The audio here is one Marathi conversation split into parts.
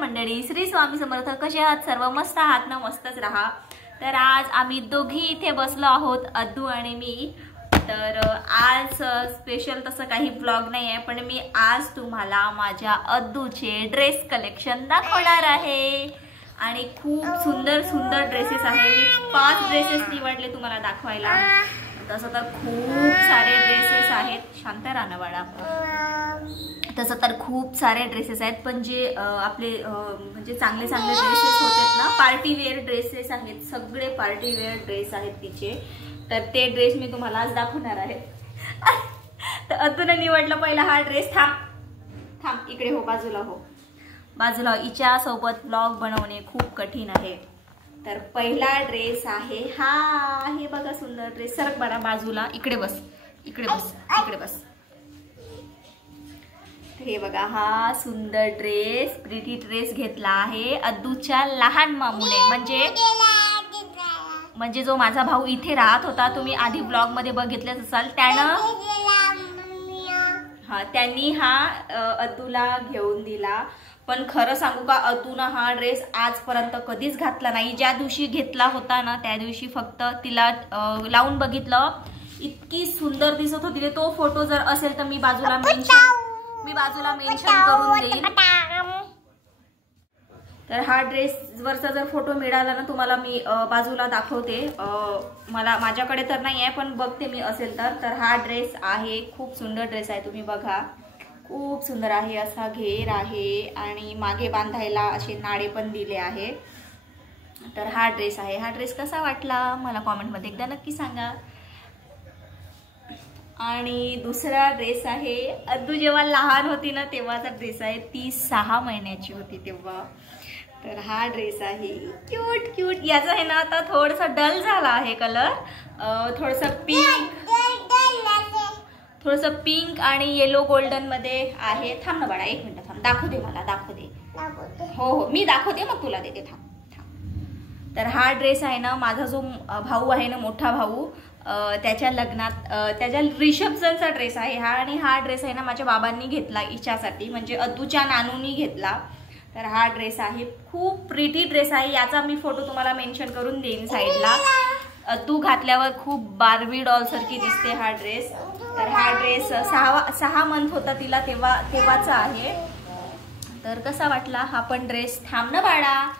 मंडळी, श्री स्वामी समर्थ. कसे आहात सर्व? मस्त आहात ना? मस्तच राहा. तर आज आम्ही दोघी इथे बसलो आहोत, अद्दू आणि मी. तर आज स्पेशल तसं काही ब्लॉग नाही आहे, पण मी आज तुम्हाला माझ्या अद्दूचे ड्रेस कलेक्शन दाखवणार आहे. आणि खूप सुंदर सुंदर ड्रेसेस आहे. मी 5 ड्रेसेस निवडले तुम्हाला दाखवायला. तसं तर खूप सारे ड्रेसेस आहेत. शांत राहा ना बाळा. तसं तर खूप सारे ड्रेसेस आहेत, पण जे आपले म्हणजे चांगले चांगले ड्रेसेस होते ना, पार्टी वेअर ड्रेसेस आहेत. सगळे पार्टी वेअर ड्रेस आहेत तिचे. तर ते ड्रेस मी तुम्हाला आज दाखवणार आहे. तर अतुने निवडला पहिला हा ड्रेस. थांब इकडे हो, बाजूला हो, बाजूला. हिच्या सोबत ब्लॉग बनवणे खूप कठीण आहे. तर पहिला ड्रेस आहे हा. हे बघा सुंदर ड्रेस. सरक बरा बाजूला. इकडे बस, इकडे बस, इकडे बस. हे बघा हा सुंदर ड्रेस, प्रिटी ड्रेस घेतला आहे अद्दूच्या लहान मामूने. म्हणजे जो माझा भाऊ इथे राहत होता, तुम्ही आधी ब्लॉग मध्ये बघितलेच असाल. त्यांनी हा अद्दूला घेऊन दिला. पण खरं सांगू का, अद्दूनं हा ड्रेस आजपर्यंत कधीच घातला नाही. ज्या दिवशी घेतला होता ना, त्या दिवशी फक्त तिला लावून बघितलं. इतकी सुंदर दिसत होती. तो फोटो जर असेल तर मी बाजूला मेन्शन करून देईन. तर हा ड्रेस वरचा जर फोटो मिळाला ना तुम्हाला, मी बाजूला दाखवते. माझ्याकडे तर नाही आहे, पण बघते मी असेल तर. हा ड्रेस आहे, खूप सुंदर ड्रेस आहे. तुम्ही बघा, खूप सुंदर आहे. असा घेर आहे आणि मागे बांधायला असे नाडे पण दिले आहे. तर हा ड्रेस आहे. हा ड्रेस कसा वाटला मला कॉमेंटमध्ये एकदा नक्की सांगा. आणि दुसरा ड्रेस आहे, अद्दू जेव्हा लहान होती ना तेव्हाचा ड्रेस आहे. ती 6 महिन्याची होती तेव्हा. तर हा ड्रेस आहे, क्यूट क्यूट. याचा आहे ना आता थोडासा डल झाला आहे कलर. थोडस पिंक आणि येलो गोल्डन मध्ये आहे. थांब ना बाळा, 1 मिनिट थांब. दाखवू दे मला, दाखवू दे. हो मी दाखवते, मग तुला देते. थांब. तर हा ड्रेस आहे ना, माझा जो भाऊ आहे ना, मोठा भाऊ, त्याच्या लग्नात त्याच्या रिसेप्शनचा ड्रेस आहे हा. आणि हा ड्रेस आहे ना माझ्या बाबांनी घेतला हिच्यासाठी, म्हणजे अद्दूच्या नानूनी घेतला. तर हा ड्रेस आहे, खूप प्रिटी ड्रेस आहे. याचा मी फोटो तुम्हाला मेन्शन करून देईन साईडला. अद्दू घातल्यावर खूप बार्बी डॉल सारखी दिसते हा ड्रेस. तर हा ड्रेस 6 मंथ होता तिला तेव्हाचा आहे. तर कसा वाटला हा पण ड्रेस? थांब ना बाळा.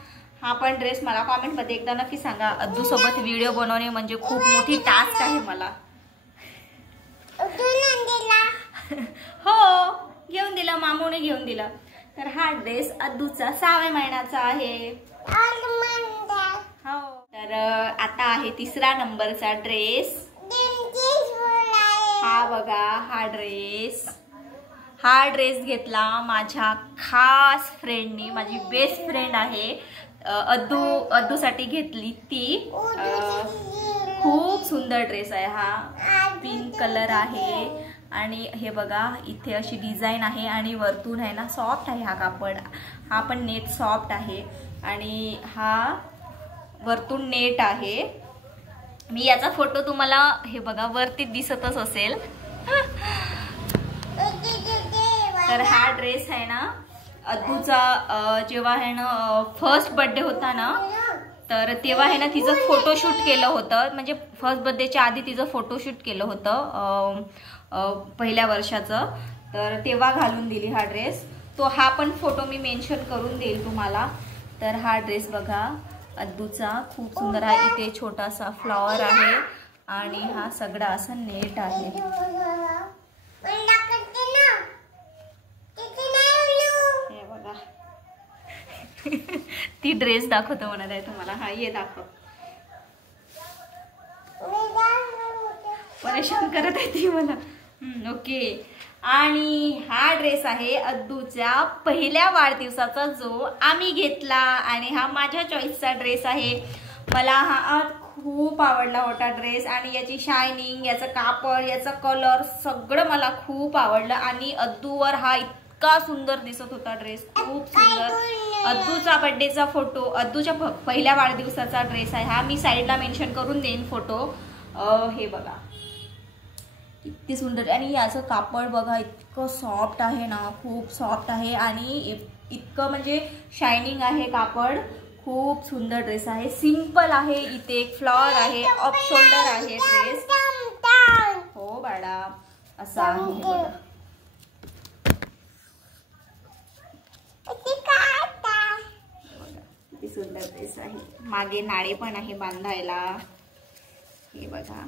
हा पण ड्रेस मला कॉमेंट मध्ये एकदा नक्की सांगा. अद्दू सोबत व्हिडिओ बनवणे म्हणजे खूप मोठी टास्क आहे मला. हो, घेऊन दिला, मामूने घेऊन दिला. तर हा ड्रेस अद्दूचा 6व्या महिन्याचा आहे. हो. तर आता आहे 3रा नंबरचा ड्रेस. हा बघा हा ड्रेस घेतला माझ्या खास फ्रेंडनी. माझी बेस्ट फ्रेंड आहे, अद्दूसाठी घेतली ती. खूप सुंदर ड्रेस आहे हा. पिंक कलर आहे आणि हे बघा इथे अशी डिझाईन आहे आणि वरतून आहे ना सॉफ्ट आहे हा कापड. हा पण नेट सॉफ्ट आहे आणि हा वरतून नेट आहे. मी याचा फोटो तुम्हाला हे बघा वरती दिसतच असेल. तर हा ड्रेस आहे ना अद्दूचा जेव्हा आहे ना फर्स्ट बर्थडे होता ना, तर तेव्हा आहे ना तिचं फोटोशूट केलं होतं. म्हणजे फर्स्ट बर्थडेच्या आधी तिचं फोटोशूट केलं होतं पहिल्या वर्षाचं. तर तेव्हा घालून दिली हा ड्रेस. तो हा पण फोटो मी मेन्शन करून देईल तुम्हाला. तर हा ड्रेस बघा अद्दूचा, खूप सुंदर आहे. इथे छोटासा फ्लॉवर आहे आणि हा सगळा असा नेट आहे. हे बघा ती ड्रेस दाखवतो म्हणत आहे तुम्हाला. हा ये दाखव. परेशान करत आहे ती मला. ओके. आणि हा ड्रेस आहे अद्दूच्या पहिल्या वाढदिवसाचा, जो आम्ही घेतला. आणि हा माझ्या चॉईसचा ड्रेस आहे. मला हा खूप आवडला होता ड्रेस. आणि याची शायनिंग, याचं कापड, याचा कलर सगळं मला खूप आवडलं. आणि अद्दूवर हा इतका सुंदर दिसत होता ड्रेस, खूप सुंदर. अद्दूचा बर्थडेचा फोटो, अद्दूच्या पहिल्या वाढदिवसाचा ड्रेस आहे हा. मी साईडला मेन्शन करून देईन फोटो. हे बघा किती सुंदर. आणि याचं कापड बघा इतकं सॉफ्ट आहे ना, खूप सॉफ्ट आहे. आणि इतकं म्हणजे शायनिंग आहे कापड, खूप सुंदर ड्रेस आहे. सिंपल आहे, इथे एक फ्लॉवर आहे, ऑफ शोल्डर आहे ड्रेस. हो बाळा, असा आहे बघा. किती सुंदर ड्रेस आहे. मागे नाळे पण आहे बांधायला. हे बघा,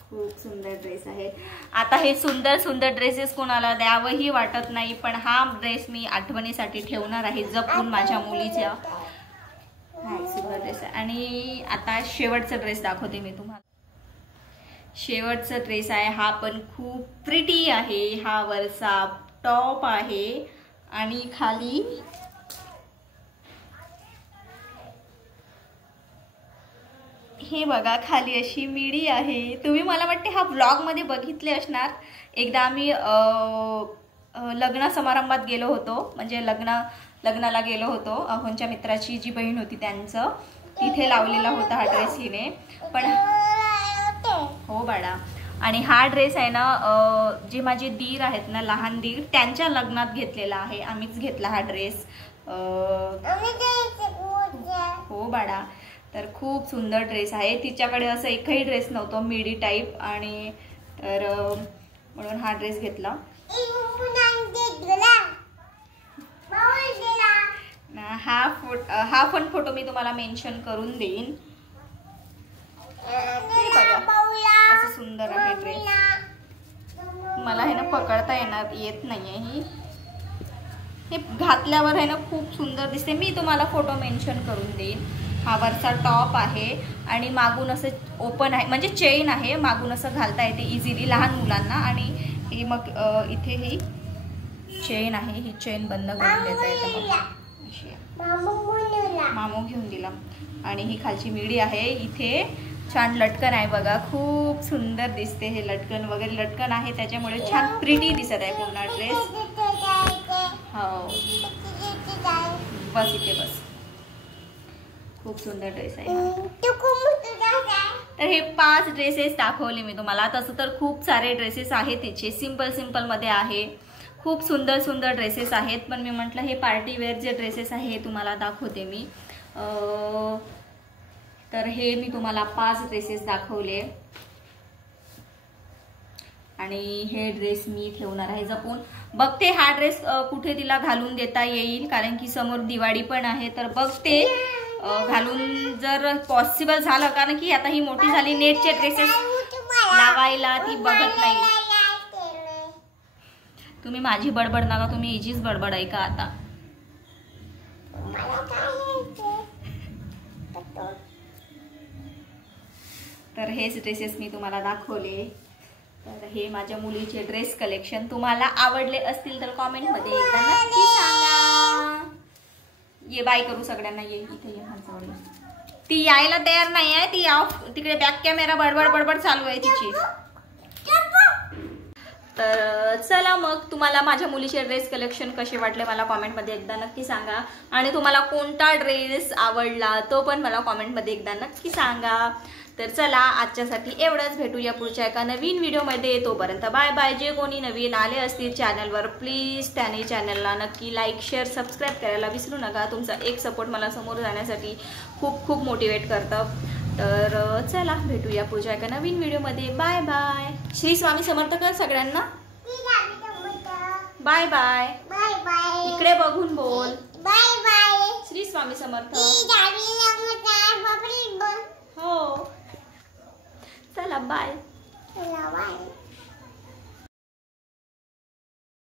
खूप सुंदर ड्रेस आहे. आता हे सुंदर सुंदर ड्रेसेस कोणाला द्यावंही वाटत नाही, पण हा ड्रेस मी आठवणीसाठी ठेवणार आहे जपून माझ्या मुलीच्या. हा एक सुंदर ड्रेस आहे. आणि आता शेवटचा ड्रेस दाखवते मी तुम्हाला. शेवटचा ड्रेस आहे हा, पण खूप प्रिटी आहे. हा वरचा टॉप आहे आणि खाली हे बघा, खाली अशी मिडी आहे. तुम्ही मला वाटते हा व्लॉग मध्ये बघितले असणार. एकदा आम्ही लग्न समारंभात गेलो होतो, म्हणजे लग्नाला गेलो होतो. अहोंच्या मित्राची जी बहीण होती त्यांचं, तिथे लावलेला होता हा ड्रेस हिने. पण हो बाळा, आणि हा ड्रेस आहे ना, जे माझे दीर आहेत ना, लहान दीर, त्यांच्या लग्नात घेतलेला आहे. आम्हीच घेतला हा ड्रेस. हो बाळा, तर खूप सुंदर ड्रेस आहे. तिच्याकडे असं एकही ड्रेस नव्हतं मिडी टाईप, आणि तर म्हणून हा ड्रेस घेतला. हा पण फोटो मी तुम्हाला मेन्शन करून देईन. असं सुंदर आहे ड्रेस. मला हे ना पकडता येत नाहीये. हे घातल्यावर आहे ना खूप सुंदर दिसते. मी तुम्हाला फोटो मेन्शन करून देईन. हा वरचा टॉप आहे आणि मागून असं ओपन आहे, म्हणजे चेन आहे, मागून असं घालता येते इझिली लहान मुलांना. आणि ही मग इथे ही चेन आहे, ही चेन बंद करून देता येते. मामू घेऊन दिला. आणि ही खालची मिडी आहे. इथे छान लटकन आहे बघा, खूप सुंदर दिसते. हे लटकन वगैरे लटकन आहे, त्याच्यामुळे छान प्रिटी दिसत आहे पूर्ण ड्रेस. हो बस, इथे बस. खूप सुंदर ड्रेस आहे. तर हे 5 ड्रेसेस दाखवले मी तुम्हाला. तसं तर खूप सारे ड्रेसेस आहेत तिचे, सिंपल मध्ये आहे. खूप सुंदर सुंदर ड्रेसेस आहेत, पण मी म्हटलं हे पार्टी वेअर जे ड्रेसेस आहे हे तुम्हाला दाखवते मी. तर हे मी तुम्हाला 5 ड्रेसेस दाखवले आणि हे ड्रेस मी ठेवणार आहे जपून. बघते हा ड्रेस कुठे तिला घालून देता येईल, कारण की समोर दिवाळी पण आहे. तर बघते घालून जर पॉसिबल झालं, कारण की आता ही मोठी झाली, नेटचे ड्रेसेस लावायला ती बघत नाही. तुम्ही माझी बडबड नका, तुम्ही हिचीच बडबड ऐका आता. तर हेच ड्रेसेस मी तुम्हाला दाखवले. तर हे माझ्या मुलीचे ड्रेस कलेक्शन. तुम्हाला आवडले असतील तर कॉमेंट मध्ये एकदा नक्की सांगा. ये बाय करू सगळ्यांना. ये इथे ये. ती यायला तयार नाही आहे. ती तिकडे बॅक कॅमेरा बडबड चालू आहे तिची. तर चला मग, तुम्हाला माझ्या मुलीचे ड्रेस कलेक्शन कसे वाटले मला कॉमेंटमध्ये एकदा नक्की सांगा. आणि तुम्हाला कोणता ड्रेस आवडला तो पण मला कॉमेंटमध्ये एकदा नक्की सांगा. तर चला, आजच्यासाठी एवढंच. भेटूया पुढच्या एका नवीन व्हिडिओमध्ये. तोपर्यंत बाय बाय. जे कोणी नवीन आले असतील चॅनलवर, प्लीज त्याने चॅनलला नक्की लाईक, शेअर, सबस्क्राईब करायला विसरू नका. तुमचा एक सपोर्ट मला समोर जाण्यासाठी खूप खूप मोटिवेट करतं. तर चला, भेटूया पुढच्या एका नवीन व्हिडिओमध्ये. Bye bye. श्री स्वामी समर्थ कर सगळ्यांना. Bye bye. इकडे बघून बोल. Bye bye. श्री स्वामी समर्थ. हो, चला बाय.